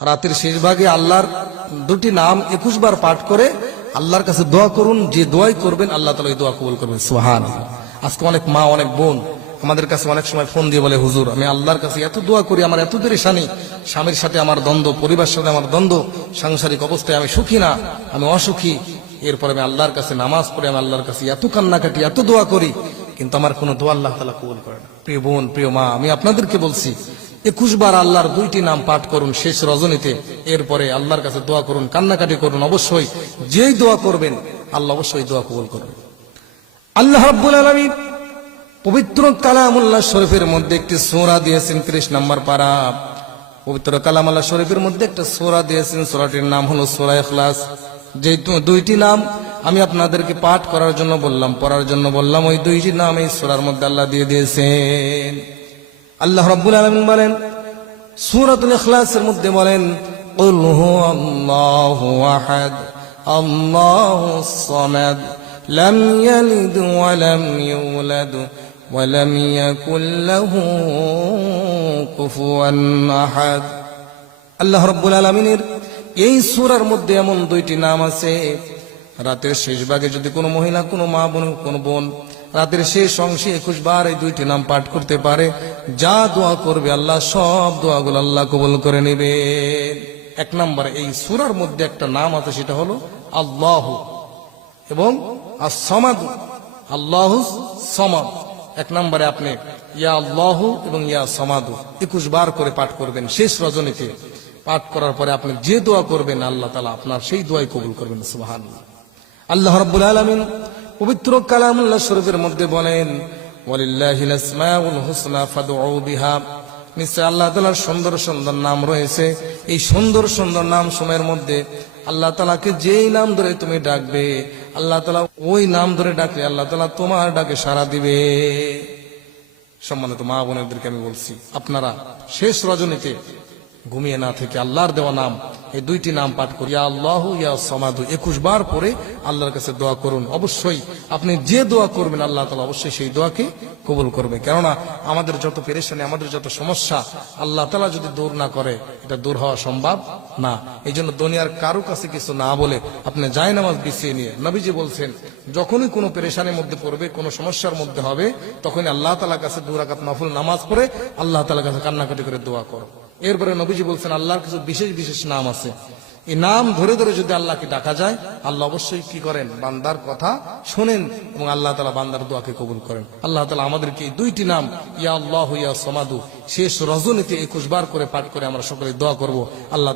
রাতের শেষ ভাগে আল্লাহর দুটি নাম একুশ বার পাঠ করে আল্লাহর কাছে দোয়া করুন, যে দোয়াই করবেন, আল্লাহ তালা দোয়া কবুল করবেন। সুহান আজকে অনেক মা, অনেক বোন আমাদের কাছে অনেক সময় ফোন দিয়ে বলে, হুজুর, আমি আল্লাহর কাছে এত দোয়া করি, আমার এত পেরেশানি স্বামীর সাথে আমার দ্বন্দ্ব, পরিবারের সাথে আমার দ্বন্দ্ব, সাংসারিক অবস্থায় আমি সুখী না, আমি অসুখী। এরপরে আমি আল্লাহর কাছে নামাজ পড়ে, আমি আল্লাহর কাছে এত কান্নাকাটি, এত দোয়া করি, কিন্তু আমার কোনো দোয়া আল্লাহ তালা কবুল করে না। প্রিয় বোন, প্রিয় মা, আমি আপনাদেরকে বলছি একুশ বার আল্লাহর দুইটি নাম পাঠ করুন শেষ রজনীতে। এরপরে আল্লাহর কাছে দোয়া করুন, কান্নাকাটি করুন, অবশ্যই যেই দোয়া করবেন, আল্লাহ অবশ্যই দোয়া কবুল করবেন আল্লাহ রাব্বুল আলামিন পবিত্র কালামুল্লাহ শরীফের মধ্যে একটি সোরা দিয়েছেন, ত্রিশ নম্বর পারা। পবিত্র কালামুল্লাহ শরীফের মধ্যে একটা সোরা দিয়েছেন, সোরাটির নাম হলো সোরা এখলাস যে দুইটি নাম আমি আপনাদেরকে পাঠ করার জন্য বললাম, পড়ার জন্য বললাম, ওই দুইটি নাম এই সোরার মধ্যে আল্লাহ দিয়ে দিয়েছেন। আল্লাহ রাব্বুল আলামিন বলেন, সূরাতুল ইখলাসের মধ্যে বলেন হুয়াল্লাহু আহাদ আল্লাহুস সামাদ, লাম ইয়ালিদ ওয়া লাম ইউলাদ, ওয়া লাম ইয়াকুল লাহু কুফুয়ান আহাদ। আল্লাহ রাব্বুল আলামিনের এই সূরার মধ্যে এমন দুইটি নাম আছে। রাতের শেষ ভাগে যদি কোনো মহিলা, কোনো মা বোন, কোনো বোন রাতের শেষ অংশে একুশ বার এই দুইটি নাম পাঠ করতে পারে। যা দোয়া করবে আল্লাহ, সব দোয়াগুলো আল্লাহ কবুল করে নেবে। এক নম্বরে এই সূরার মধ্যে একটা নাম আছে, সেটা হলো আল্লাহ এবং সমাদ আল্লাহ সমাদ। এক নম্বরে আপনি ইয়া আল্লাহ এবং ইয়া সমাদু একুশ বার করে পাঠ করবেন শেষ রজনীতে। পাঠ করার পরে আপনি যে দোয়া করবেন, আল্লাহ তালা আপনার সেই দোয়াই কবুল করবেন সুবাহান আল্লাহ রব্বুল আলমিন পবিত্র কালামুল্লাহ শরীফের মধ্যে বলেন, ওয়ালিল্লাহিল আসমাউল হুসনা ফাদউ বিহা। নিশ্চয় আল্লাহ তালার সুন্দর সুন্দর নাম রয়েছে। এই সুন্দর সুন্দর নাম সময়ের মধ্যে আল্লাহ তালাকে যেই নাম ধরে তুমি ডাকবে, আল্লাহ তালা ওই নাম ধরে ডাকলে আল্লাহ তালা তোমার ডাকে সাড়া দিবে। সম্মানিত মা বোনেরদেরকে আমি বলছি, আপনারা শেষ রজনীতে ঘুমিয়ে না থেকে আল্লাহর দেওয়া নাম এই দুইটি নাম পাঠ করি। আল্লাহ, ইয়া সমাধু একুশ বার পরে আল্লাহর কাছে দোয়া করুন। অবশ্যই আপনি যে দোয়া করবেন, আল্লাহ তালা অবশ্যই সেই দোয়াকে কবুল করবে। কেননা আমাদের যত পেরেশানি, আমাদের যত সমস্যা, আল্লাহ তালা যদি দূর না করে, এটা দূর হওয়া সম্ভব না। এই জন্য দুনিয়ার কারও কাছে কিছু না বলে আপনি যাই নামাজ বিছিয়ে নিয়ে, নবীজি বলছেন, যখনই কোনো পেরেশানির মধ্যে পড়বে, কোনো সমস্যার মধ্যে হবে, তখনই আল্লাহ তালার কাছে দুরাকাত নফল নামাজ পড়ে আল্লাহ তালা কাছে কান্নাকাটি করে দোয়া করো। এরপরে নবীজি বলছেন, আল্লাহর কিছু বিশেষ বিশেষ নাম আছে। এই নাম ধরে ধরে যদি আল্লাহকে ডাকা যায়, আল্লাহ অবশ্যই কি করেন? বান্দার কথা শোনেন এবং আল্লাহ তালা বান্দার দোয়াকে কবুল করেন। আল্লাহ তালা আমাদেরকে দুইটি নাম, ইয়া আল্লাহ ইয়া সমাদু, শেষ রজনীতে একুশ বার করে পাঠ করে আমরা সকলে দোয়া করব। আল্লাহ